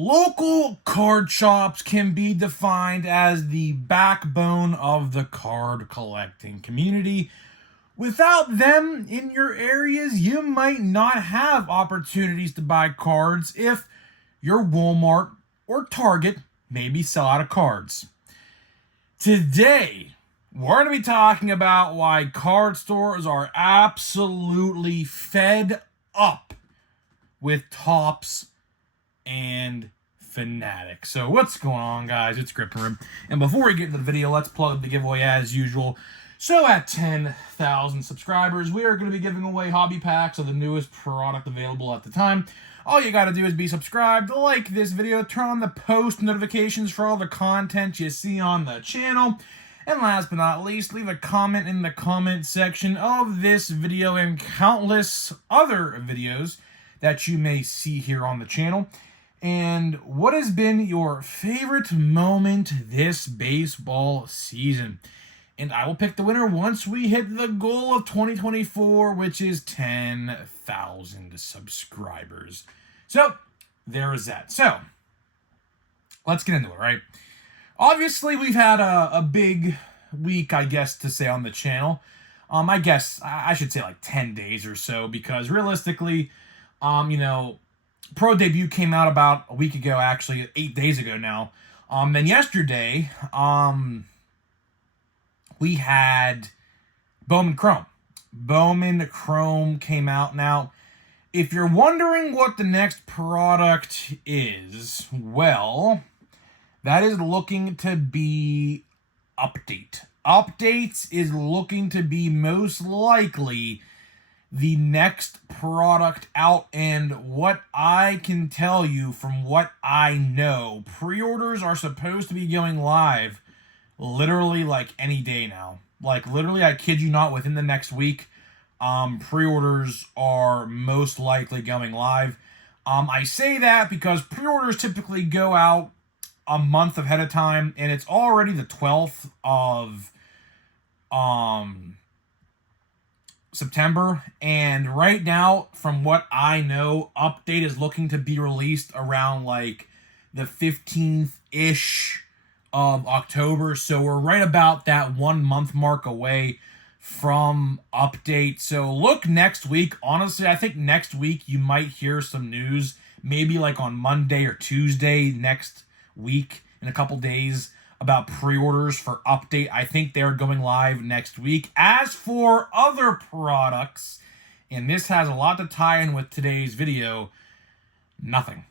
Local card shops can be defined as the backbone of the card collecting community. Without them in your areas, you might not have opportunities to buy cards if your Walmart or Target maybe sell out of cards. Today, we're going to be talking about why card stores are absolutely fed up with Topps and Fanatic. So what's going on, guys? It's Grip Room. And before we get into the video, let's plug the giveaway as usual. So at 10,000 subscribers, we are going to be giving away hobby packs of the newest product available at the time. All you got to do is be subscribed, like this video, turn on the post notifications for all the content you see on the channel. And last but not least, leave a comment in the comment section of this video and countless other videos that you may see here on the channel. And what has been your favorite moment this baseball season? And I will pick the winner once we hit the goal of 2024, which is 10,000 subscribers. So, there is that. So, let's get into it, right? Obviously, we've had a big week, I guess, to say on the channel. I guess I should say like 10 days or so, because realistically, Pro Debut came out about a week ago, actually 8 days ago now. Then yesterday, we had Bowman Chrome. Bowman Chrome came out. Now, if you're wondering what the next product is, well, that is looking to be Update. Updates is looking to be most likely the next product out, and what I can tell you from what I know, pre-orders are supposed to be going live literally like any day now. Like literally, I kid you not, within the next week, pre-orders are most likely going live. I say that because pre-orders typically go out a month ahead of time, and it's already the 12th of September, and right now, from what I know, Update is looking to be released around like the 15th-ish of October, so we're right about that 1 month mark away from Update. So look next week. Honestly, I think next week you might hear some news, maybe like on Monday or Tuesday next week, in a couple days, about pre-orders for Update. I think they're going live next week. As for other products, and this has a lot to tie in with today's video, nothing.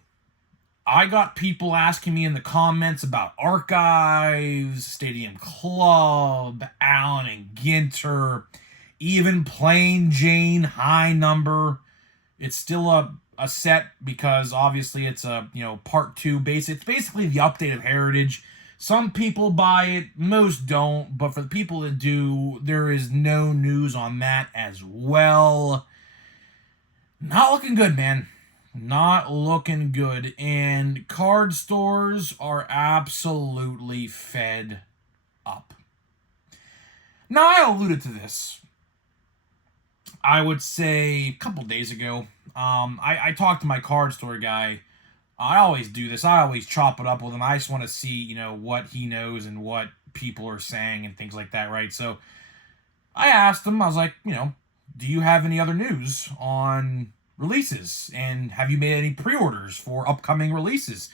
I got people asking me in the comments about Archives, Stadium Club, Allen and Ginter, even Plain Jane High Number. It's still a set because obviously it's a part 2 base. It's basically the update of Heritage. Some people buy it, most don't, but for the people that do, there is no news on that as well. Not looking good, man. Not looking good. And card stores are absolutely fed up. Now, I alluded to this, I would say a couple days ago. I talked to my card store guy. I always do this. I always chop it up with him. I just want to see, what he knows and what people are saying and things like that, right? So I asked him, I was like, do you have any other news on releases? And have you made any pre-orders for upcoming releases?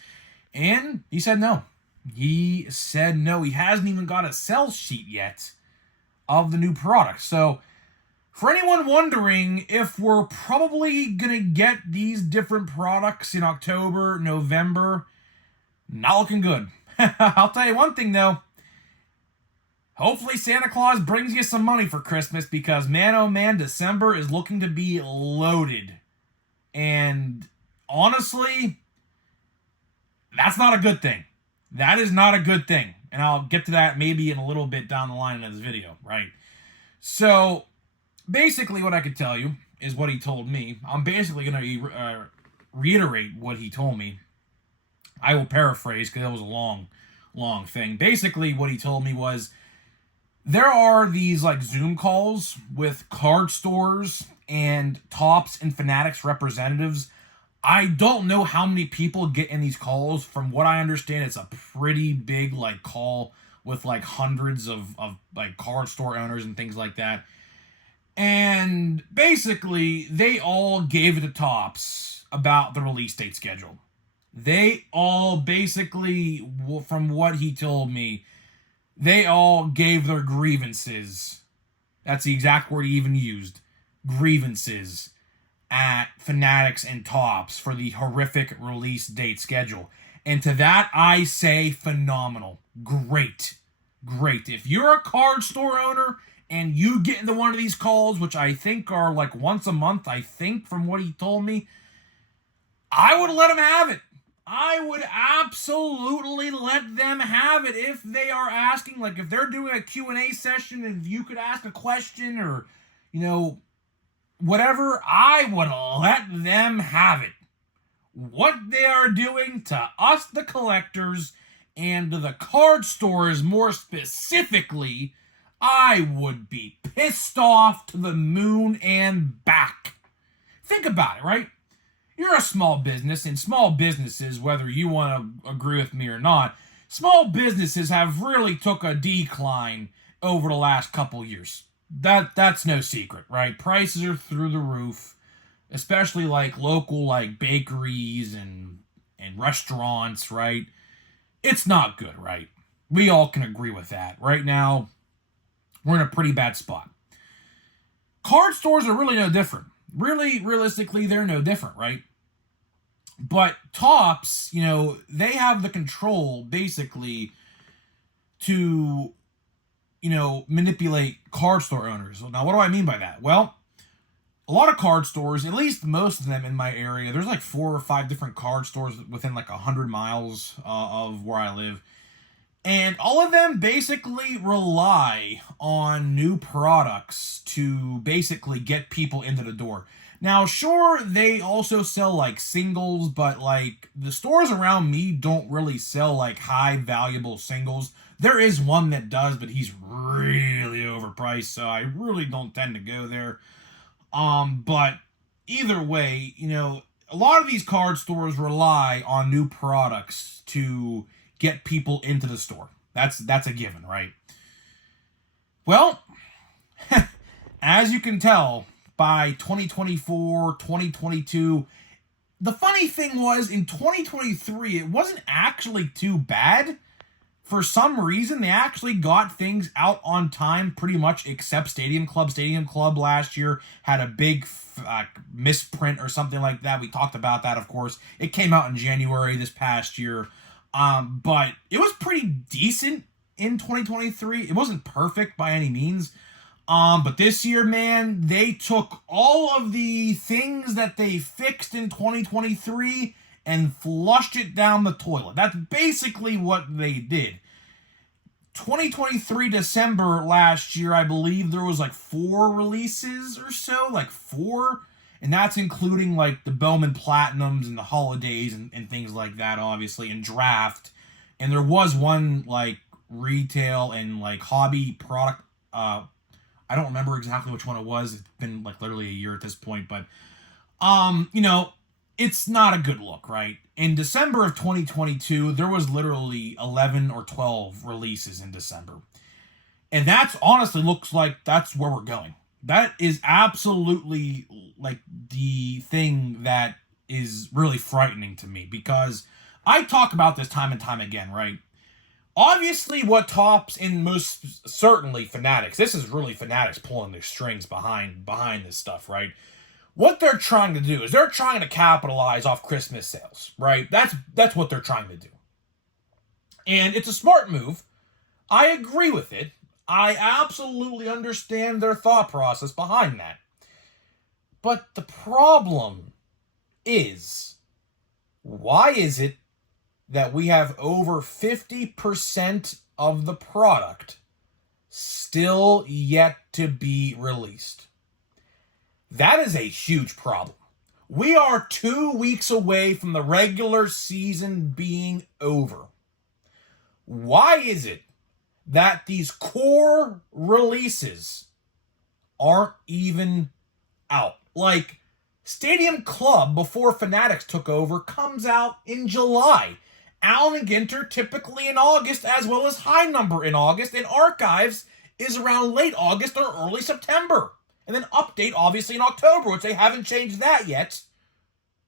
And he said no. He said no. He hasn't even got a sell sheet yet of the new product. So for anyone wondering if we're probably going to get these different products in October, November, not looking good. I'll tell you one thing, though. Hopefully Santa Claus brings you some money for Christmas, because, man, oh man, December is looking to be loaded. And honestly, that's not a good thing. That is not a good thing. And I'll get to that maybe in a little bit down the line in this video, right? So basically, what I could tell you is what he told me. I'm basically going to reiterate what he told me. I will paraphrase because it was a long thing. Basically, what he told me was there are these like Zoom calls with card stores and Topps and Fanatics representatives I don't know how many people get in these calls. From what I understand, it's a pretty big like call with like hundreds of like card store owners and things like that. And basically, they all gave it to Tops about the release date schedule. They all basically, from what he told me, they all gave their grievances. That's the exact word he even used. Grievances at Fanatics and Tops for the horrific release date schedule. And to that, I say phenomenal. Great. Great. If you're a card store owner and you get into one of these calls, which I think are like once a month, I think, from what he told me, I would let him have it. I would absolutely let them have it if they are asking, like if they're doing a Q&A session and you could ask a question or, you know, whatever, I would let them have it. What they are doing to us, the collectors, and to the card stores more specifically, I would be pissed off to the moon and back. Think about it, right? You're a small business, and small businesses, whether you want to agree with me or not, small businesses have really took a decline over the last couple years. That's no secret, right? Prices are through the roof, especially like local like bakeries and restaurants, right? It's not good, right? We all can agree with that. Right now, we're in a pretty bad spot. Card stores are really no different. Really, realistically, they're no different, right? But Tops, you know, they have the control basically to, you know, manipulate card store owners. Now, what do I mean by that? Well, a lot of card stores, at least most of them in my area, there's like 4 or 5 different card stores within like 100 miles of where I live. And all of them basically rely on new products to basically get people into the door. Now, sure, they also sell like singles, but like the stores around me don't really sell like high valuable singles. There is one that does, but he's really overpriced, so I really don't tend to go there. But either way, you know, a lot of these card stores rely on new products to get people into the store. That's a given, right? Well, as you can tell, by 2024, 2022, the funny thing was in 2023, it wasn't actually too bad. For some reason, they actually got things out on time pretty much except Stadium Club. Stadium Club last year had a big misprint or something like that. We talked about that, of course. It came out in January this past year. But it was pretty decent in 2023. It wasn't perfect by any means. But this year, man, they took all of the things that they fixed in 2023 and flushed it down the toilet. That's basically what they did. 2023 December last year, I believe there was like 4 releases or so, like 4. And that's including like the Bowman Platinums and the holidays and things like that, obviously, and draft. And there was one like retail and like hobby product. I don't remember exactly which one it was. It's been like literally a year at this point, but you know, it's not a good look, right? In December of 2022, there was literally 11 or 12 releases in December. And that's honestly looks like that's where we're going. That is absolutely like the thing that is really frightening to me because I talk about this time and time again, right? Obviously, what Tops and most certainly Fanatics, this is really Fanatics pulling their strings behind this stuff, right? What they're trying to do is they're trying to capitalize off Christmas sales, right? That's what they're trying to do. And it's a smart move. I agree with it. I absolutely understand their thought process behind that. But the problem is, why is it that we have over 50% of the product still yet to be released? That is a huge problem. We are 2 weeks away from the regular season being over. Why is it that these core releases aren't even out? Like, Stadium Club, before Fanatics took over, comes out in July. Allen and Ginter typically in August, as well as High Number in August, and Archives is around late August or early September. And then Update, obviously, in October, which they haven't changed that yet.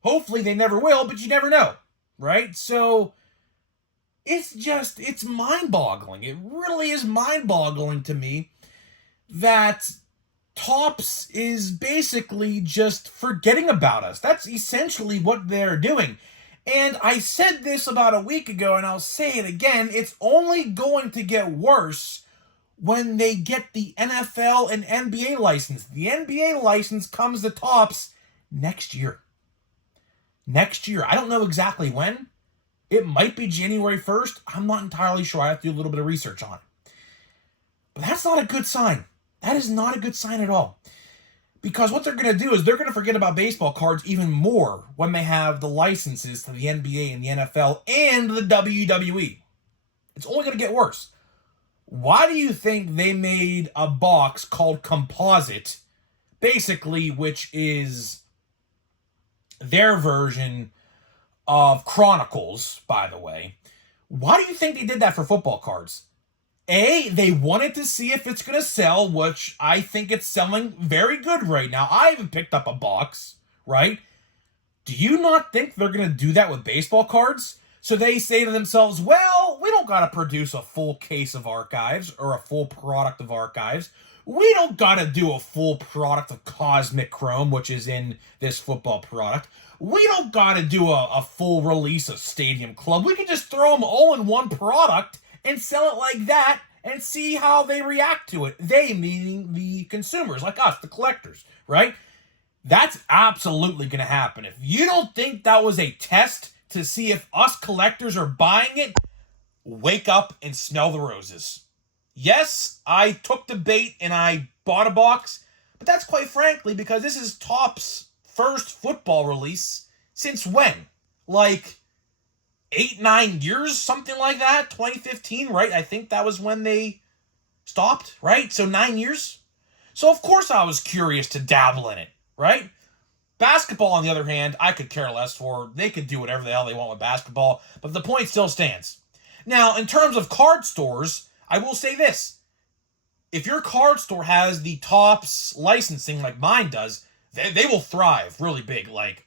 Hopefully they never will, but you never know, right? So it's mind-boggling. It really is mind-boggling to me that Topps is basically just forgetting about us. That's essentially what they're doing. And I said this about a week ago, and I'll say it again. It's only going to get worse when they get the NFL and NBA license. The NBA license comes to Topps next year. Next year. I don't know exactly when. It might be January 1st. I'm not entirely sure. I have to do a little bit of research on it. But that's not a good sign. That is not a good sign at all. Because what they're going to do is they're going to forget about baseball cards even more when they have the licenses to the NBA and the NFL and the WWE. It's only going to get worse. Why do you think they made a box called Composite, basically, which is their version of Chronicles, by the way? Why do you think they did that for football cards? A, they wanted to see if it's going to sell, which I think it's selling very good right now. I haven't picked up a box, right? Do you not think they're going to do that with baseball cards? So they say to themselves, well, we don't got to produce a full case of Archives or a full product of Archives. We don't got to do a full product of Cosmic Chrome, which is in this football product. We don't got to do a full release of Stadium Club. We can just throw them all in one product and sell it like that and see how they react to it. They meaning the consumers, like us, the collectors, right? That's absolutely going to happen. If you don't think that was a test to see if us collectors are buying it, wake up and smell the roses. Yes, I took the bait and I bought a box, but that's quite frankly because this is Topps' first football release since when? Like 8-9 years, something like that. 2015, right? I think that was when they stopped, right? So 9 years. So of course I was curious to dabble in it, right? Basketball, on the other hand, I could care less for. They could do whatever the hell they want with basketball, but the point still stands. Now, in terms of card stores, I will say this. If your card store has the Topps licensing like mine does, they will thrive really big. Like,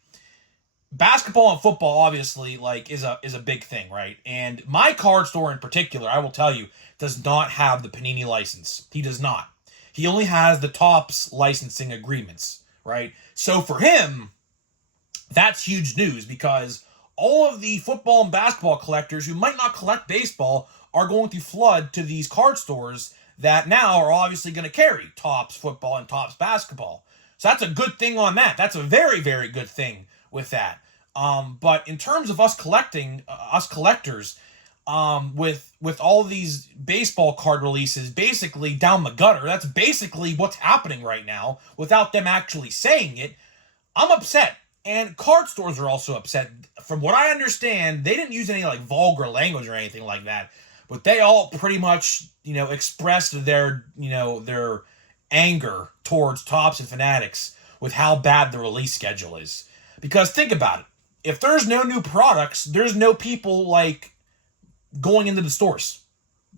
basketball and football, obviously, like is a big thing, right? And my card store in particular, I will tell you, does not have the Panini license. He does not. He only has the Topps licensing agreements, right? So for him, that's huge news because all of the football and basketball collectors who might not collect baseball are going to flood to these card stores that now are obviously going to carry Topps football and Topps basketball. So that's a good thing on that. That's a very, very good thing with that. But in terms of us collectors, with all of these baseball card releases basically down the gutter, that's basically what's happening right now without them actually saying it. I'm upset. And card stores are also upset. From what I understand, they didn't use any like vulgar language or anything like that, but they all pretty much, expressed their anger towards Topps and Fanatics with how bad the release schedule is. Because think about it. If there's no new products, there's no people like going into the stores.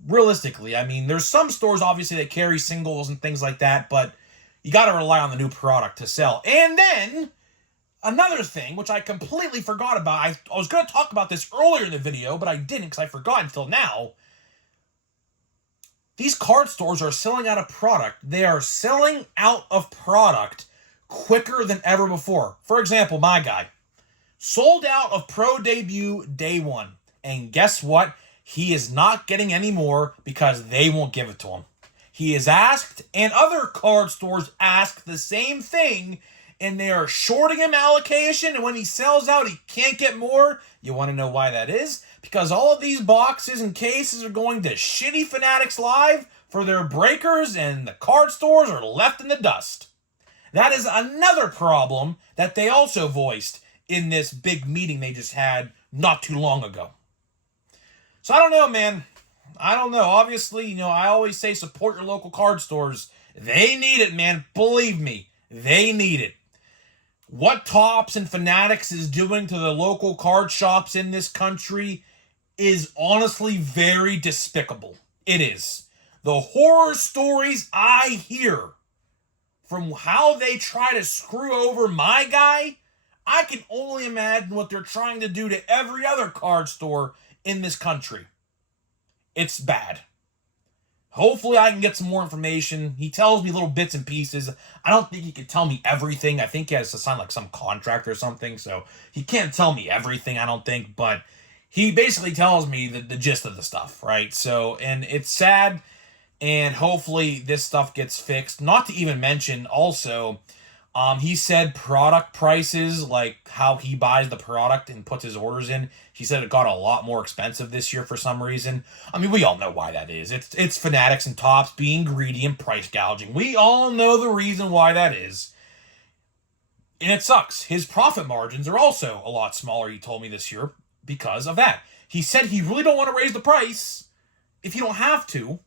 Realistically, I mean, there's some stores obviously that carry singles and things like that, but you got to rely on the new product to sell. And then another thing, which I completely forgot about, I was going to talk about this earlier in the video, but I didn't because I forgot until now. These card stores are selling out of product. They are selling out of product quicker than ever before. For example, my guy sold out of Pro Debut Day 1. And guess what? He is not getting any more because they won't give it to him. He is asked, and other card stores ask the same thing, and they are shorting him allocation, and when he sells out, he can't get more. You want to know why that is? Because all of these boxes and cases are going to shitty Fanatics Live for their breakers, and the card stores are left in the dust. That is another problem that they also voiced in this big meeting they just had not too long ago. So I don't know, man. I don't know. Obviously, I always say support your local card stores. They need it, man. Believe me, they need it. What Topps and Fanatics is doing to the local card shops in this country is honestly very despicable. It is. The horror stories I hear from how they try to screw over my guy, I can only imagine what they're trying to do to every other card store in this country. It's bad. Hopefully I can get some more information. He tells me little bits and pieces. I don't think he can tell me everything. I think he has to sign like some contract or something, so he can't tell me everything, I don't think, but he basically tells me the gist of the stuff, right? So, and it's sad, and hopefully this stuff gets fixed. Not to even mention also, he said product prices, like how he buys the product and puts his orders in. He said it got a lot more expensive this year for some reason. I mean, we all know why that is. It's Fanatics and Topps being greedy and price gouging. We all know the reason why that is. And it sucks. His profit margins are also a lot smaller, he told me this year, because of that. He said he really don't want to raise the price if you don't have to,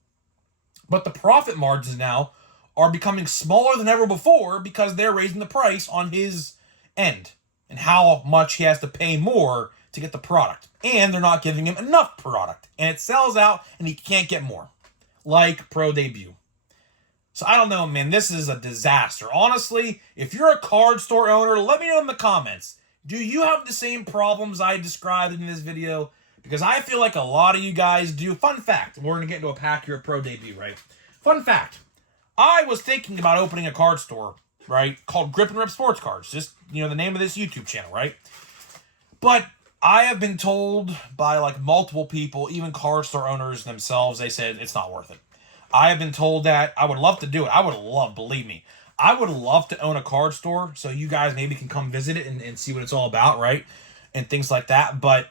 but the profit margins now are becoming smaller than ever before because they're raising the price on his end and how much he has to pay more to get the product. And they're not giving him enough product. And it sells out and he can't get more. Like Pro Debut. So I don't know, man. This is a disaster. Honestly, if you're a card store owner, let me know in the comments. Do you have the same problems I described in this video? Because I feel like a lot of you guys do. Fun fact. We're going to get into a pack here at Pro Debut, right? Fun fact. I was thinking about opening a card store, right, called Grip and Rip Sports Cards. Just, the name of this YouTube channel, right? But I have been told by, like, multiple people, even card store owners themselves, they said it's not worth it. I have been told that. I would love to do it. I would love, believe me, I would love to own a card store so you guys maybe can come visit it and see what it's all about, right? And things like that. But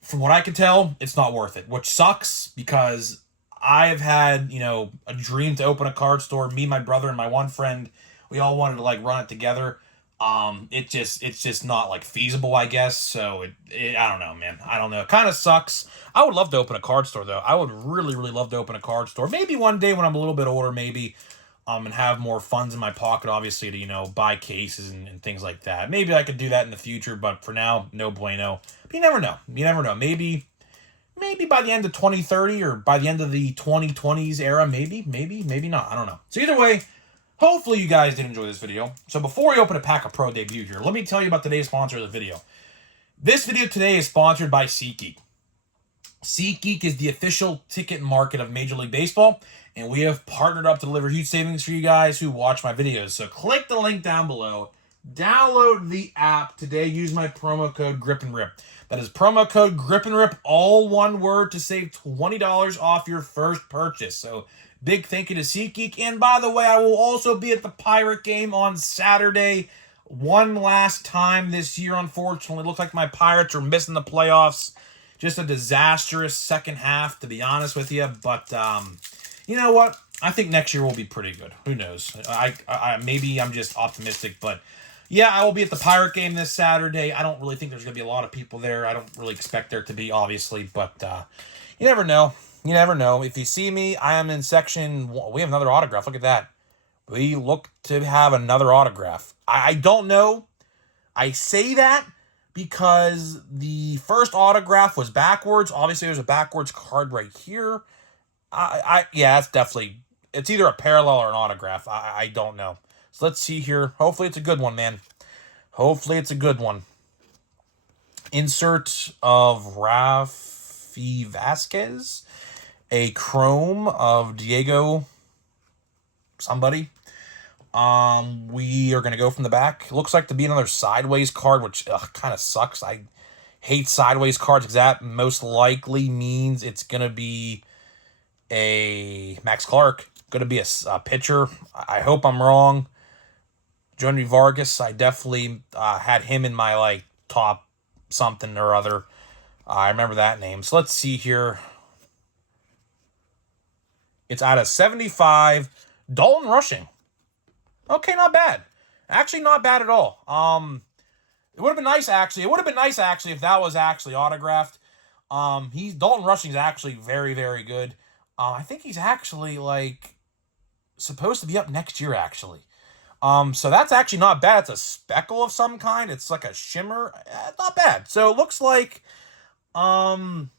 from what I can tell, it's not worth it, which sucks because I have had, a dream to open a card store. Me, my brother, and my one friend, we all wanted to like run it together. It's just not like feasible, I guess. So I don't know, man. I don't know. It kind of sucks. I would love to open a card store though. I would really, really love to open a card store. Maybe one day when I'm a little bit older, maybe, and have more funds in my pocket, obviously, to, buy cases and things like that. Maybe I could do that in the future, but for now, no bueno. But you never know. You never know. Maybe by the end of 2030 or by the end of the 2020s era, maybe not. I don't know. So either way, hopefully you guys did enjoy this video. So before we open a pack of Pro Debut here, let me tell you about today's sponsor of the video. This video today is sponsored by SeatGeek. SeatGeek is the official ticket market of Major League Baseball, and we have partnered up to deliver huge savings for you guys who watch my videos. So click the link down below. Download the app today. Use my promo code Grip and Rip. That is promo code Grip and Rip, all one word, to save $20 off your first purchase. So big thank you to SeatGeek. And by the way, I will also be at the Pirate game on Saturday. One last time this year, unfortunately. It looks like my Pirates are missing the playoffs. Just a disastrous second half, to be honest with you. But you know what? I think next year will be pretty good. Who knows? I maybe I'm just optimistic, but yeah, I will be at the Pirate game this Saturday. I don't really think there's going to be a lot of people there. I don't really expect there to be, obviously, but you never know. You never know. If you see me, I am in section. We have another autograph. Look at that. We look to have another autograph. I don't know. I say that because the first autograph was backwards. Obviously, there's a backwards card right here. Yeah, that's definitely. It's either a parallel or an autograph. I don't know. So let's see here. Hopefully it's a good one, man. Hopefully it's a good one. Insert of Rafi Vasquez. A chrome of Diego somebody. We are going to go from the back. Looks like to be another sideways card, which kind of sucks. I hate sideways cards because that most likely means it's going to be a Max Clark. Going to be a pitcher. I hope I'm wrong. Johnny Vargas, I definitely had him in my top something or other. I remember that name. So let's see here. It's out of 75. Dalton Rushing. Okay, not bad. Actually, not bad at all. It would have been nice actually. It would have been nice actually if that was actually autographed. Dalton Rushing is actually very, very good. I think he's actually supposed to be up next year actually. So that's actually not bad. It's a speckle of some kind. It's like a shimmer. Not bad. So it looks like, um,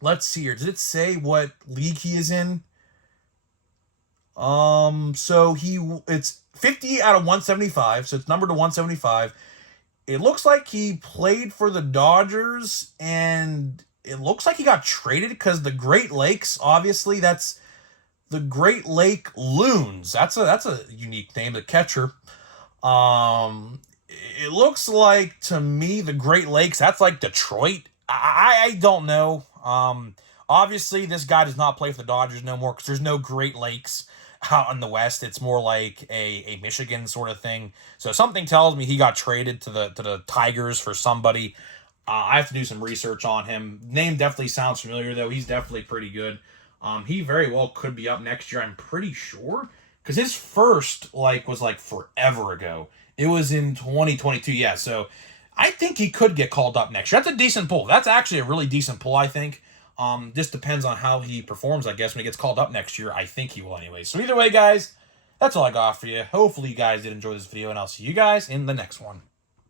let's see here. Did it say what league he is in? So it's 50 out of 175, so it's numbered to 175. It looks like he played for the Dodgers, and it looks like he got traded because the Great Lakes, obviously, that's the Great Lake Loons. That's a unique name, the catcher. Um, it looks like to me the Great Lakes, that's like Detroit. I don't know. Obviously this guy does not play for the Dodgers no more because there's no Great Lakes out in the West. It's more like a Michigan sort of thing. So something tells me he got traded to the Tigers for somebody. I have to do some research on him. Name definitely sounds familiar though. He's definitely pretty good. He very well could be up next year. I'm pretty sure because his first was like forever ago. It was in 2022. Yeah, so I think he could get called up next year. That's a decent pull. That's actually a really decent pull, I think. Just depends on how he performs, I guess, when he gets called up next year. I think he will anyway. So either way, guys, that's all I got for you. Hopefully you guys did enjoy this video, and I'll see you guys in the next one.